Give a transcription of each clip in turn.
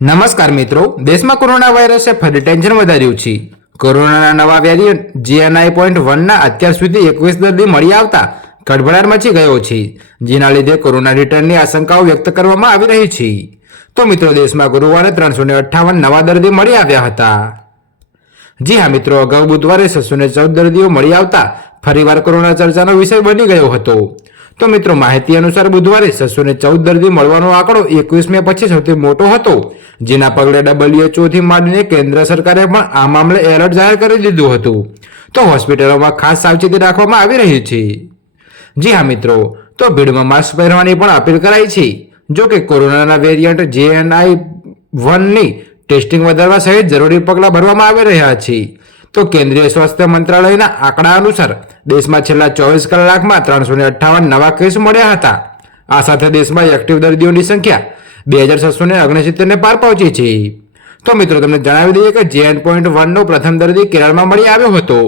નમસ્કાર મિત્રો, દેશમાં કોરોના વાયરસે ફરી ટેન્શન વધાર્યું છે। કોરોનાના નવા વેરિયન્ટ JN.1ના અત્યાર સુધી 21 દર્દી મળી આવતા ખળભળાટ મચી ગયો છે, જેના લીધે કોરોના રિટર્નની આશંકાઓ વ્યક્ત કરવામાં આવી રહી છે। તો મિત્રો, દેશમાં ગુરુવારે 358 નવા દર્દી મળી આવ્યા હતા। જી હા મિત્રો, અગાઉ બુધવારે 614 દર્દીઓ મળી આવતા ફરીવાર કોરોના ચર્ચાનો વિષય બની ગયો હતો। તો મિત્રો, માહિતી અનુસાર બુધવારે 614 દર્દી મળવાનો આંકડો 21 મે પછી સૌથી મોટો હતો, જેના પગલે WHO થી માંડીને કેન્દ્ર સરકારે પણ આ મામલે એલર્ટ જાહેર કરી દીધું હતું। તો હોસ્પિટલોમાં ખાસ સાવચેતી રાખવામાં આવી રહી છે। જી હા મિત્રો, તો ભીડમાં માસ્ક પહેરવાની પણ અપીલ કરાઈ છે। જો કે કોરોનાના વેરિયન્ટ JN.1ની ટેસ્ટિંગ વધારવા સહિત જરૂરી પગલાં ભરવામાં આવી રહ્યા છે। તો કેન્દ્રીય સ્વાસ્થ્ય મંત્રાલયના આંકડા અનુસાર દેશમાં છેલ્લા 24 કલાકમાં 358 નવા કેસ મળ્યા હતા। આ સાથે દેશમાં એક્ટિવ દર્દીઓની સંખ્યા 2669ને પાર પહોંચી છે। તો મિત્રો, તમને જણાવી દઈએ કે JN.1નો પ્રથમ દર્દી કેરળમાં મળી આવ્યો હતો।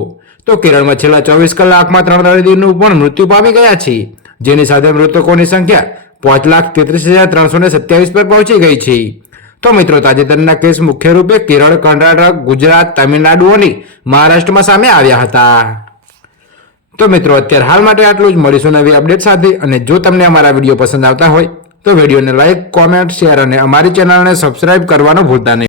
તો કેરળમાં છેલ્લા 24 કલાકમાં 3 દર્દીનું પણ મૃત્યુ પામી ગયા છે, જેની સાથે મૃતકોની સંખ્યા 5,33,327 પર પહોંચી ગઈ છે। તો મિત્રો, તાજેતરના કેસ મુખ્ય રૂપે કેરળ, કર્ણાટક, ગુજરાત, તમિલનાડુ અને મહારાષ્ટ્રમાં સામે આવ્યા હતા। તો મિત્રો, અત્યારે હાલ માટે આટલું જ। મળીશું નવી અપડેટ સાથે। અને જો તમને અમારા વિડીયો પસંદ આવતા હોય તો વિડીયોને લાઈક, કોમેન્ટ, શેર અને અમારી ચેનલને સબસ્ક્રાઇબ કરવાનું ભૂલતા નહીં।